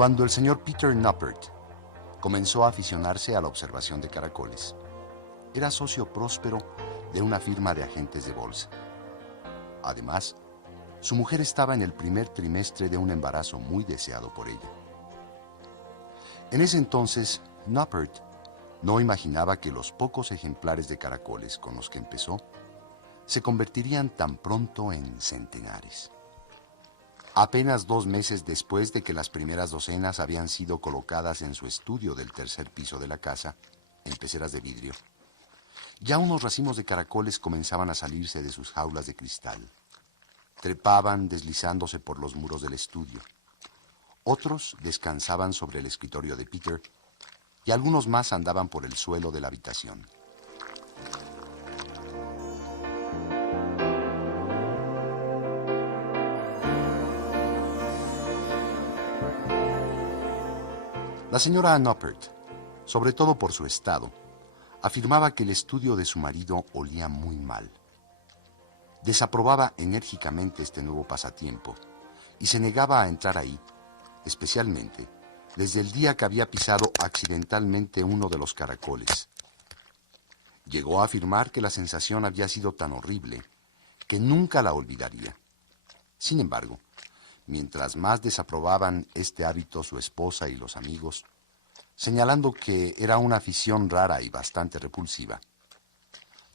Cuando el señor Peter Noppert comenzó a aficionarse a la observación de caracoles, era socio próspero de una firma de agentes de bolsa. Además, su mujer estaba en el primer trimestre de un embarazo muy deseado por ella. En ese entonces, Noppert no imaginaba que los pocos ejemplares de caracoles con los que empezó se convertirían tan pronto en centenares. Apenas 2 meses después de que las primeras docenas habían sido colocadas en su estudio del tercer piso de la casa, en peceras de vidrio, ya unos racimos de caracoles comenzaban a salirse de sus jaulas de cristal. Trepaban deslizándose por los muros del estudio. Otros descansaban sobre el escritorio de Peter y algunos más andaban por el suelo de la habitación. La señora Noppert, sobre todo por su estado, afirmaba que el estudio de su marido olía muy mal. Desaprobaba enérgicamente este nuevo pasatiempo y se negaba a entrar ahí, especialmente desde el día que había pisado accidentalmente uno de los caracoles. Llegó a afirmar que la sensación había sido tan horrible que nunca la olvidaría. Sin embargo, mientras más desaprobaban este hábito su esposa y los amigos, señalando que era una afición rara y bastante repulsiva,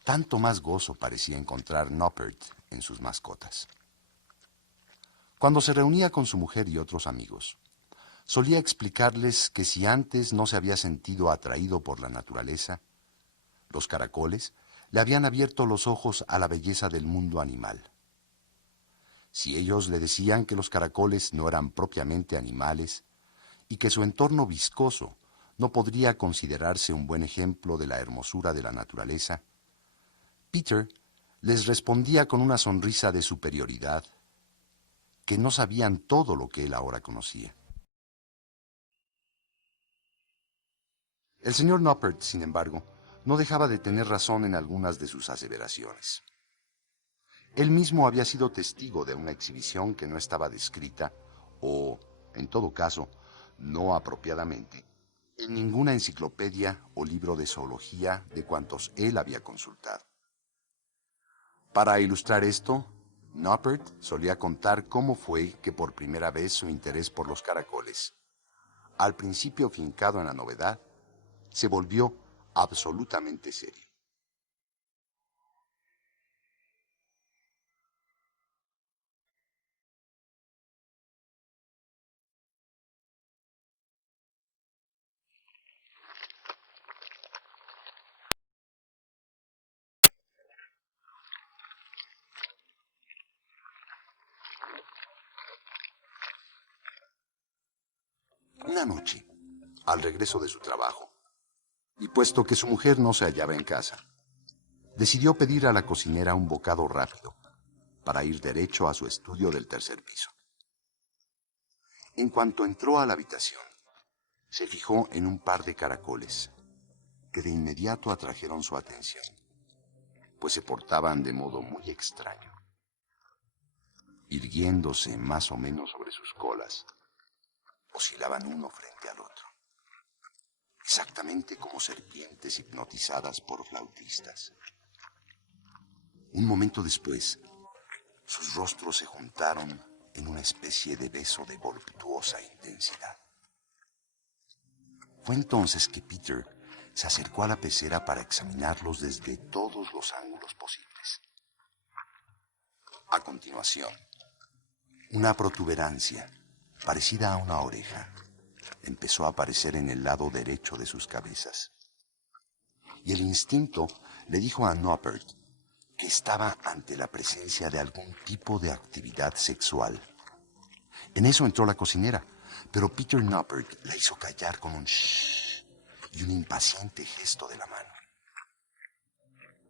tanto más gozo parecía encontrar Noppert en sus mascotas. Cuando se reunía con su mujer y otros amigos, solía explicarles que si antes no se había sentido atraído por la naturaleza, los caracoles le habían abierto los ojos a la belleza del mundo animal. Si ellos le decían que los caracoles no eran propiamente animales y que su entorno viscoso no podría considerarse un buen ejemplo de la hermosura de la naturaleza, Peter les respondía con una sonrisa de superioridad que no sabían todo lo que él ahora conocía. El señor Noppert, sin embargo, no dejaba de tener razón en algunas de sus aseveraciones. Él mismo había sido testigo de una exhibición que no estaba descrita, o, en todo caso, no apropiadamente, en ninguna enciclopedia o libro de zoología de cuantos él había consultado. Para ilustrar esto, Noppert solía contar cómo fue que por primera vez su interés por los caracoles, al principio fincado en la novedad, se volvió absolutamente serio. Una noche, al regreso de su trabajo, y puesto que su mujer no se hallaba en casa, decidió pedir a la cocinera un bocado rápido para ir derecho a su estudio del tercer piso. En cuanto entró a la habitación, se fijó en un par de caracoles que de inmediato atrajeron su atención, pues se portaban de modo muy extraño, irguiéndose más o menos sobre sus colas. Oscilaban uno frente al otro, exactamente como serpientes hipnotizadas por flautistas. Un momento después, sus rostros se juntaron en una especie de beso de voluptuosa intensidad. Fue entonces que Peter se acercó a la pecera para examinarlos desde todos los ángulos posibles. A continuación, una protuberancia, parecida a una oreja, empezó a aparecer en el lado derecho de sus cabezas. Y el instinto le dijo a Noppert que estaba ante la presencia de algún tipo de actividad sexual. En eso entró la cocinera, pero Peter Noppert la hizo callar con un shh y un impaciente gesto de la mano.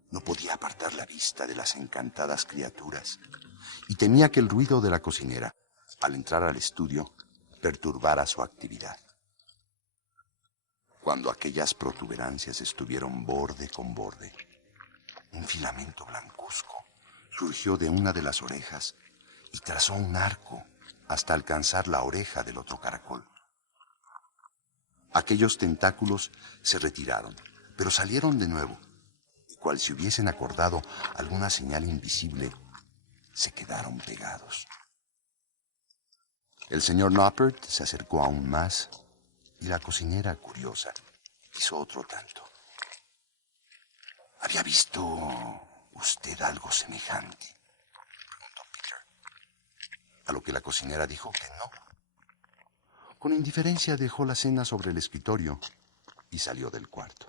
No podía apartar la vista de las encantadas criaturas y temía que el ruido de la cocinera, al entrar al estudio, perturbara su actividad. Cuando aquellas protuberancias estuvieron borde con borde, un filamento blancuzco surgió de una de las orejas y trazó un arco hasta alcanzar la oreja del otro caracol. Aquellos tentáculos se retiraron, pero salieron de nuevo, y cual si hubiesen acordado alguna señal invisible, se quedaron pegados. El señor Noppert se acercó aún más y la cocinera, curiosa, hizo otro tanto. ¿Había visto usted algo semejante?, preguntó Peter. A lo que la cocinera dijo que no. Con indiferencia dejó la cena sobre el escritorio y salió del cuarto.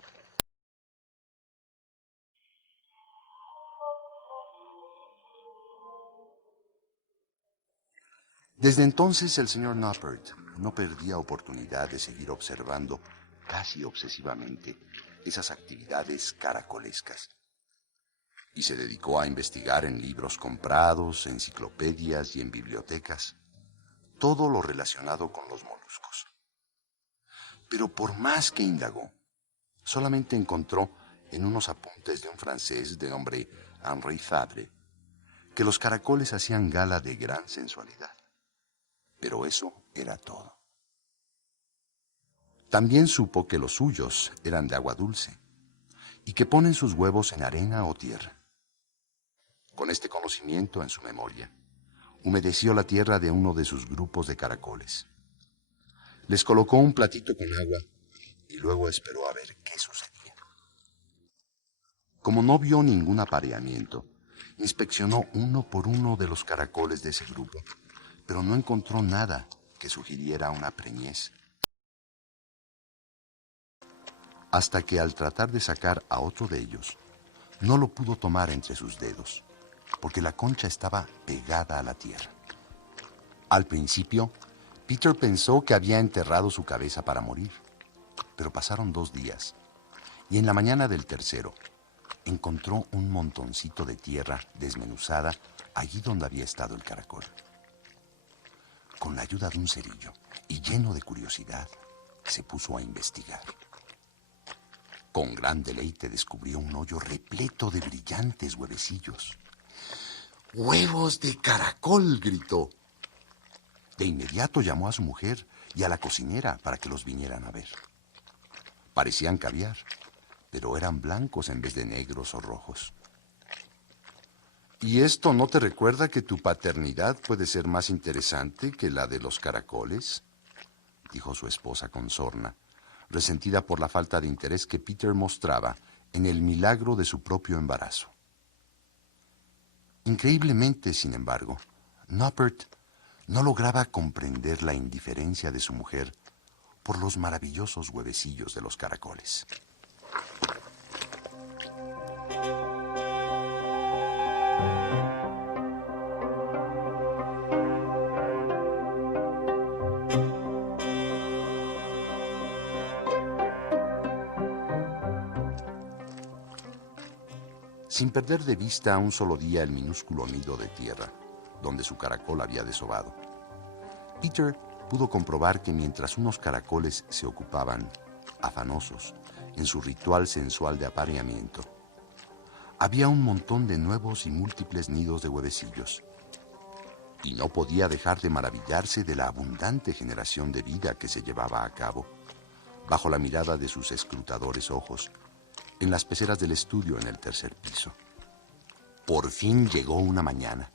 Desde entonces el señor Noppert no perdía oportunidad de seguir observando casi obsesivamente esas actividades caracolescas. Y se dedicó a investigar en libros comprados, enciclopedias y en bibliotecas todo lo relacionado con los moluscos. Pero por más que indagó, solamente encontró en unos apuntes de un francés de nombre Henri Fabre que los caracoles hacían gala de gran sensualidad. Pero eso era todo. También supo que los suyos eran de agua dulce y que ponen sus huevos en arena o tierra. Con este conocimiento en su memoria, humedeció la tierra de uno de sus grupos de caracoles. Les colocó un platito con agua y luego esperó a ver qué sucedía. Como no vio ningún apareamiento, inspeccionó uno por uno de los caracoles de ese grupo, pero no encontró nada que sugiriera una preñez. Hasta que al tratar de sacar a otro de ellos, no lo pudo tomar entre sus dedos, porque la concha estaba pegada a la tierra. Al principio, Peter pensó que había enterrado su cabeza para morir, pero pasaron 2 días, y en la mañana del tercero, encontró un montoncito de tierra desmenuzada allí donde había estado el caracol. Con la ayuda de un cerillo y lleno de curiosidad, se puso a investigar. Con gran deleite descubrió un hoyo repleto de brillantes huevecillos. ¡Huevos de caracol!, gritó. De inmediato llamó a su mujer y a la cocinera para que los vinieran a ver. Parecían caviar, pero eran blancos en vez de negros o rojos. ¿Y esto no te recuerda que tu paternidad puede ser más interesante que la de los caracoles?, dijo su esposa con sorna, resentida por la falta de interés que Peter mostraba en el milagro de su propio embarazo. Increíblemente, sin embargo, Noppert no lograba comprender la indiferencia de su mujer por los maravillosos huevecillos de los caracoles. Sin perder de vista un solo día el minúsculo nido de tierra, donde su caracol había desovado, Peter pudo comprobar que mientras unos caracoles se ocupaban, afanosos, en su ritual sensual de apareamiento, había un montón de nuevos y múltiples nidos de huevecillos, y no podía dejar de maravillarse de la abundante generación de vida que se llevaba a cabo, bajo la mirada de sus escrutadores ojos, en las peceras del estudio en el 3er piso. Por fin llegó una mañana,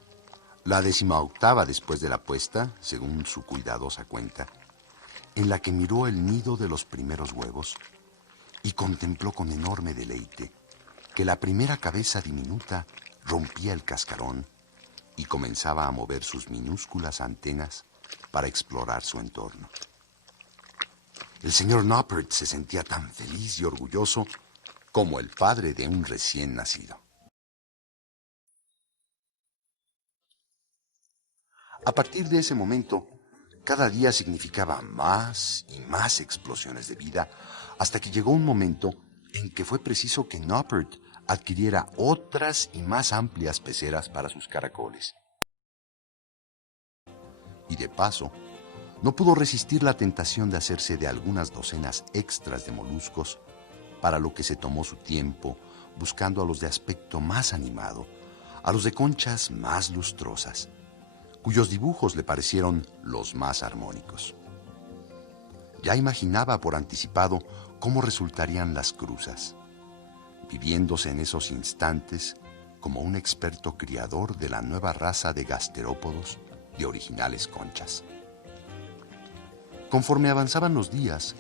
la 18ª después de la puesta, según su cuidadosa cuenta, en la que miró el nido de los primeros huevos y contempló con enorme deleite que la primera cabeza diminuta rompía el cascarón y comenzaba a mover sus minúsculas antenas para explorar su entorno. El señor Noppert se sentía tan feliz y orgulloso como el padre de un recién nacido. A partir de ese momento, cada día significaba más y más explosiones de vida, hasta que llegó un momento en que fue preciso que Noppert adquiriera otras y más amplias peceras para sus caracoles. Y de paso, no pudo resistir la tentación de hacerse de algunas docenas extras de moluscos, para lo que se tomó su tiempo buscando a los de aspecto más animado, a los de conchas más lustrosas, cuyos dibujos le parecieron los más armónicos. Ya imaginaba por anticipado cómo resultarían las cruzas, viviéndose en esos instantes como un experto criador de la nueva raza de gasterópodos de originales conchas. Conforme avanzaban los días,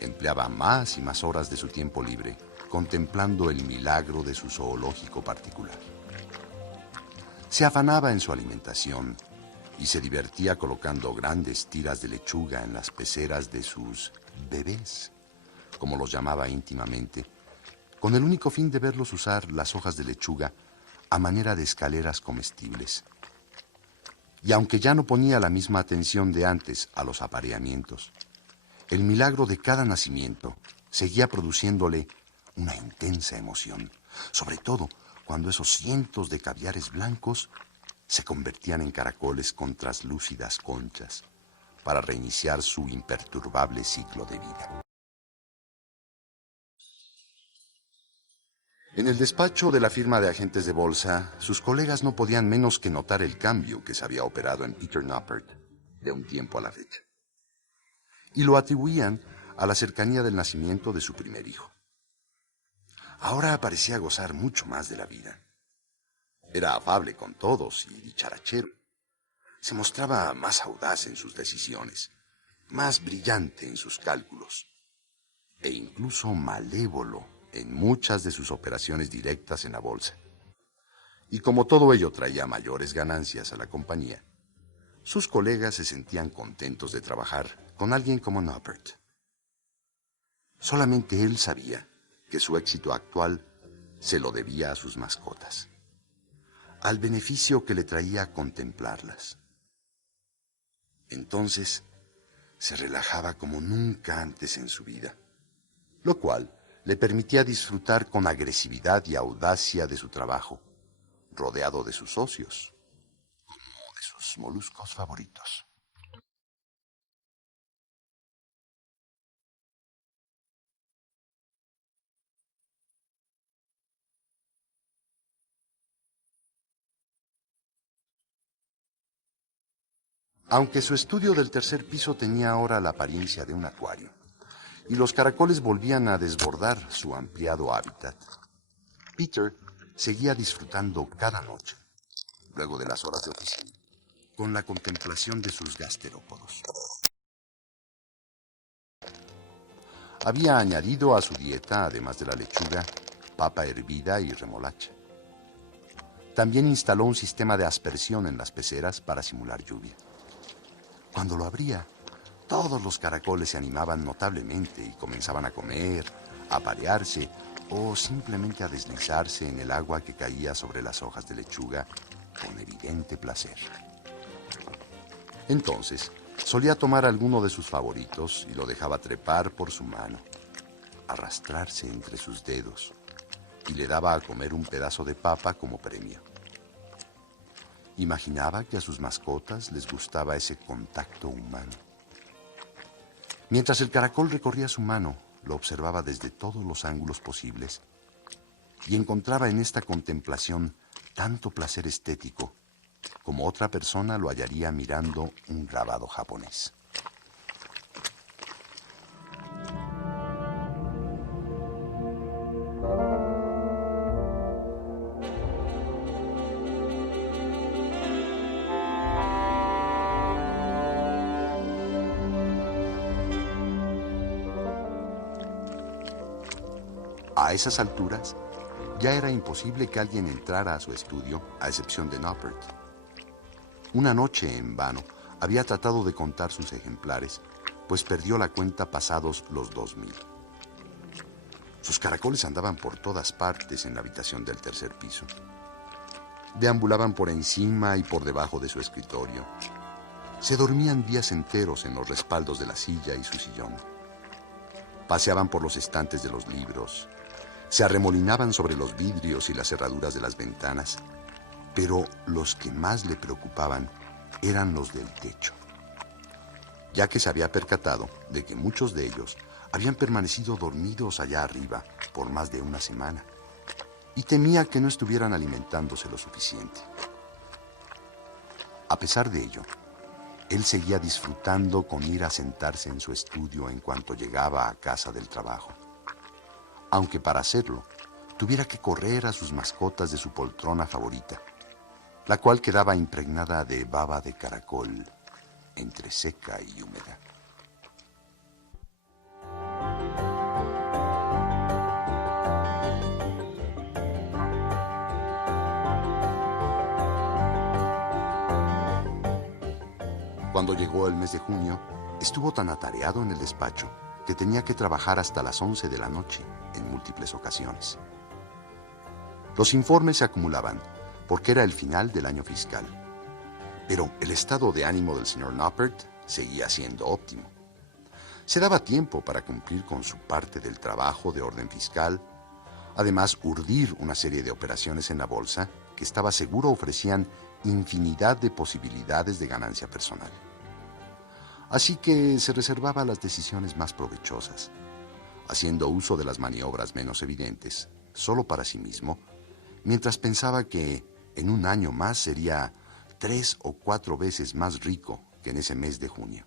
empleaba más y más horas de su tiempo libre contemplando el milagro de su zoológico particular. Se afanaba en su alimentación y se divertía colocando grandes tiras de lechuga en las peceras de sus bebés, como los llamaba íntimamente, con el único fin de verlos usar las hojas de lechuga a manera de escaleras comestibles. Y aunque ya no ponía la misma atención de antes a los apareamientos, el milagro de cada nacimiento seguía produciéndole una intensa emoción, sobre todo cuando esos cientos de caviares blancos se convertían en caracoles con traslúcidas conchas para reiniciar su imperturbable ciclo de vida. En el despacho de la firma de agentes de bolsa, sus colegas no podían menos que notar el cambio que se había operado en Peter Noppert de un tiempo a la fecha. Y lo atribuían a la cercanía del nacimiento de su primer hijo. Ahora parecía gozar mucho más de la vida. Era afable con todos y dicharachero. Se mostraba más audaz en sus decisiones, más brillante en sus cálculos, e incluso malévolo en muchas de sus operaciones directas en la bolsa. Y como todo ello traía mayores ganancias a la compañía, sus colegas se sentían contentos de trabajar con alguien como Noppert. Solamente él sabía que su éxito actual se lo debía a sus mascotas, al beneficio que le traía contemplarlas. Entonces se relajaba como nunca antes en su vida, lo cual le permitía disfrutar con agresividad y audacia de su trabajo, rodeado de sus socios, como de sus moluscos favoritos. Aunque su estudio del tercer piso tenía ahora la apariencia de un acuario, y los caracoles volvían a desbordar su ampliado hábitat, Peter seguía disfrutando cada noche, luego de las horas de oficina, con la contemplación de sus gasterópodos. Había añadido a su dieta, además de la lechuga, papa hervida y remolacha. También instaló un sistema de aspersión en las peceras para simular lluvia. Cuando lo abría, todos los caracoles se animaban notablemente y comenzaban a comer, a parearse o simplemente a deslizarse en el agua que caía sobre las hojas de lechuga con evidente placer. Entonces, solía tomar alguno de sus favoritos y lo dejaba trepar por su mano, arrastrarse entre sus dedos, y le daba a comer un pedazo de papa como premio. Imaginaba que a sus mascotas les gustaba ese contacto humano. Mientras el caracol recorría su mano, lo observaba desde todos los ángulos posibles y encontraba en esta contemplación tanto placer estético como otra persona lo hallaría mirando un grabado japonés. A esas alturas, ya era imposible que alguien entrara a su estudio, a excepción de Noppert. Una noche, en vano, había tratado de contar sus ejemplares, pues perdió la cuenta pasados los 2000. Sus caracoles andaban por todas partes en la habitación del tercer piso. Deambulaban por encima y por debajo de su escritorio. Se dormían días enteros en los respaldos de la silla y su sillón. Paseaban por los estantes de los libros. Se arremolinaban sobre los vidrios y las cerraduras de las ventanas, pero los que más le preocupaban eran los del techo, ya que se había percatado de que muchos de ellos habían permanecido dormidos allá arriba por más de una semana, y temía que no estuvieran alimentándose lo suficiente. A pesar de ello, Él seguía disfrutando con ir a sentarse en su estudio en cuanto llegaba a casa del trabajo. Aunque para hacerlo, tuviera que correr a sus mascotas de su poltrona favorita, la cual quedaba impregnada de baba de caracol, entre seca y húmeda. Cuando llegó el mes de junio, estuvo tan atareado en el despacho que tenía que trabajar hasta las 11 de la noche en múltiples ocasiones. Los informes se acumulaban porque era el final del año fiscal, pero el estado de ánimo del señor Noppert seguía siendo óptimo. Se daba tiempo para cumplir con su parte del trabajo de orden fiscal, además urdir una serie de operaciones en la bolsa que estaba seguro ofrecían infinidad de posibilidades de ganancia personal. Así que se reservaba las decisiones más provechosas, haciendo uso de las maniobras menos evidentes, solo para sí mismo, mientras pensaba que en un año más sería 3 o 4 veces más rico que en ese mes de junio.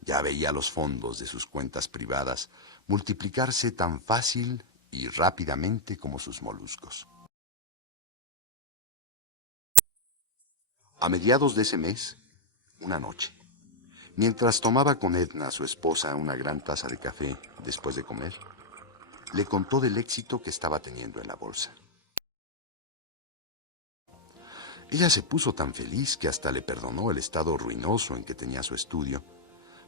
Ya veía los fondos de sus cuentas privadas multiplicarse tan fácil y rápidamente como sus moluscos. A mediados de ese mes, una noche, mientras tomaba con Edna, su esposa, una gran taza de café después de comer, le contó del éxito que estaba teniendo en la bolsa. Ella se puso tan feliz que hasta le perdonó el estado ruinoso en que tenía su estudio,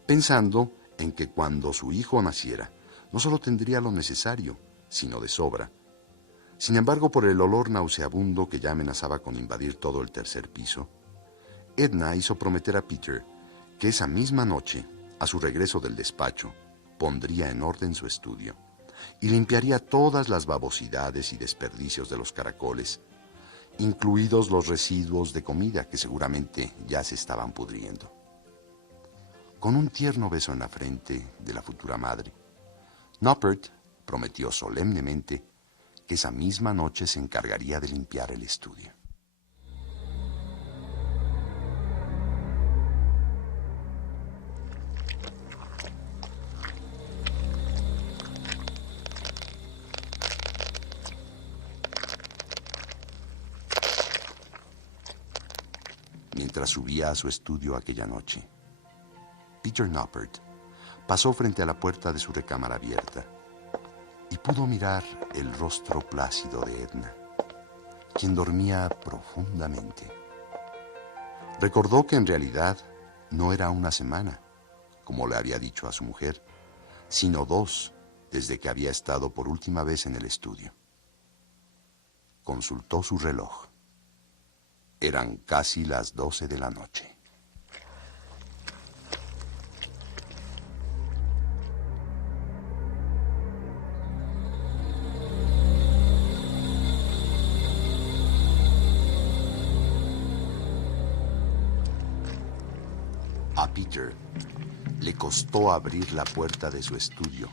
pensando en que cuando su hijo naciera, no solo tendría lo necesario, sino de sobra. Sin embargo, por el olor nauseabundo que ya amenazaba con invadir todo el tercer piso, Edna hizo prometer a Peter que esa misma noche, a su regreso del despacho, pondría en orden su estudio y limpiaría todas las babosidades y desperdicios de los caracoles, incluidos los residuos de comida que seguramente ya se estaban pudriendo. Con un tierno beso en la frente de la futura madre, Noppert prometió solemnemente que esa misma noche se encargaría de limpiar el estudio. Mientras subía a su estudio aquella noche, Peter Noppert pasó frente a la puerta de su recámara abierta y pudo mirar el rostro plácido de Edna, quien dormía profundamente. Recordó que en realidad no era una semana, como le había dicho a su mujer, sino 2 desde que había estado por última vez en el estudio. Consultó su reloj. Eran casi las 12 de la noche. A Peter le costó abrir la puerta de su estudio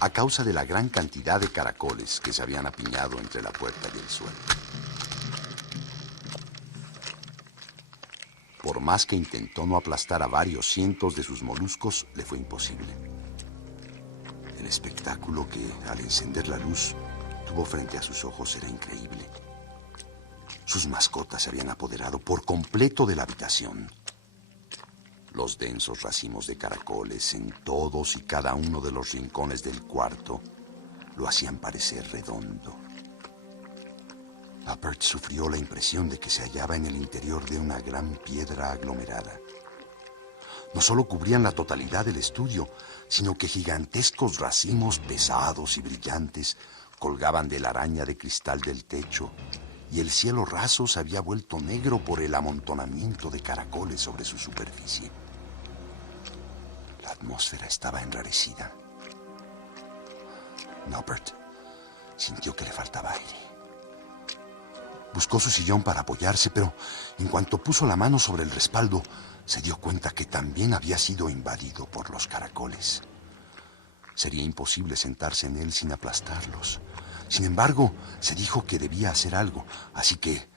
a causa de la gran cantidad de caracoles que se habían apiñado entre la puerta y el suelo. Por más que intentó no aplastar a varios cientos de sus moluscos, le fue imposible. El espectáculo que, al encender la luz, tuvo frente a sus ojos era increíble. Sus mascotas se habían apoderado por completo de la habitación. Los densos racimos de caracoles en todos y cada uno de los rincones del cuarto lo hacían parecer redondo. Noppert sufrió la impresión de que se hallaba en el interior de una gran piedra aglomerada. No solo cubrían la totalidad del estudio, sino que gigantescos racimos pesados y brillantes colgaban de la araña de cristal del techo, y el cielo raso se había vuelto negro por el amontonamiento de caracoles sobre su superficie. La atmósfera estaba enrarecida. Noppert sintió que le faltaba aire. Buscó su sillón para apoyarse, pero en cuanto puso la mano sobre el respaldo, se dio cuenta que también había sido invadido por los caracoles. Sería imposible sentarse en él sin aplastarlos. Sin embargo, se dijo que debía hacer algo, así que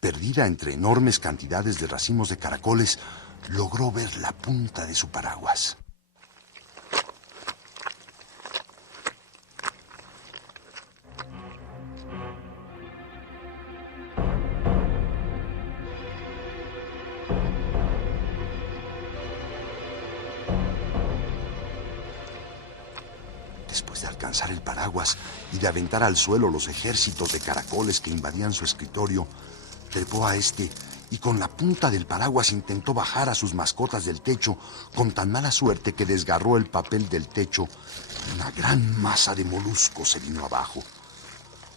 Perdida entre enormes cantidades de racimos de caracoles, logró ver la punta de su paraguas. Después de alcanzar el paraguas y de aventar al suelo los ejércitos de caracoles que invadían su escritorio, trepó a este y con la punta del paraguas intentó bajar a sus mascotas del techo con tan mala suerte que desgarró el papel del techo y una gran masa de moluscos se vino abajo.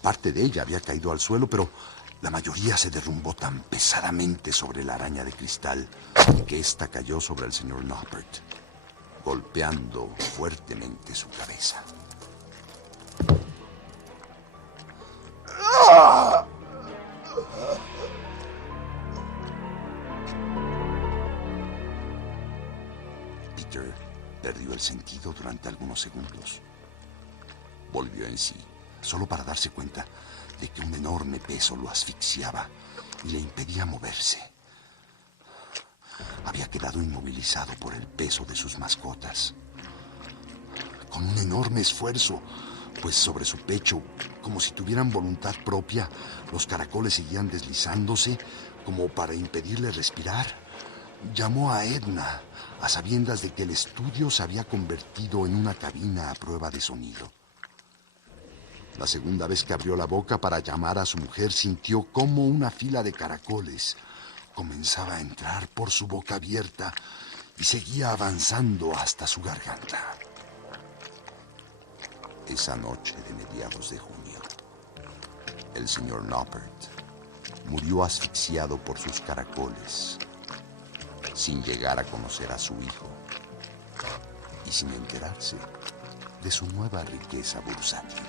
Parte de ella había caído al suelo, pero la mayoría se derrumbó tan pesadamente sobre la araña de cristal que ésta cayó sobre el señor Noppert, golpeando fuertemente su cabeza. Peter perdió el sentido durante algunos segundos. Volvió en sí, solo para darse cuenta de que un enorme peso lo asfixiaba y le impedía moverse. Había quedado inmovilizado por el peso de sus mascotas. Con un enorme esfuerzo, pues sobre su pecho, como si tuvieran voluntad propia, los caracoles seguían deslizándose como para impedirle respirar. Llamó a Edna, a sabiendas de que el estudio se había convertido en una cabina a prueba de sonido. La segunda vez que abrió la boca para llamar a su mujer, sintió cómo una fila de caracoles comenzaba a entrar por su boca abierta y seguía avanzando hasta su garganta. Esa noche de mediados de junio, el señor Noppert murió asfixiado por sus caracoles, sin llegar a conocer a su hijo y sin enterarse de su nueva riqueza bursátil.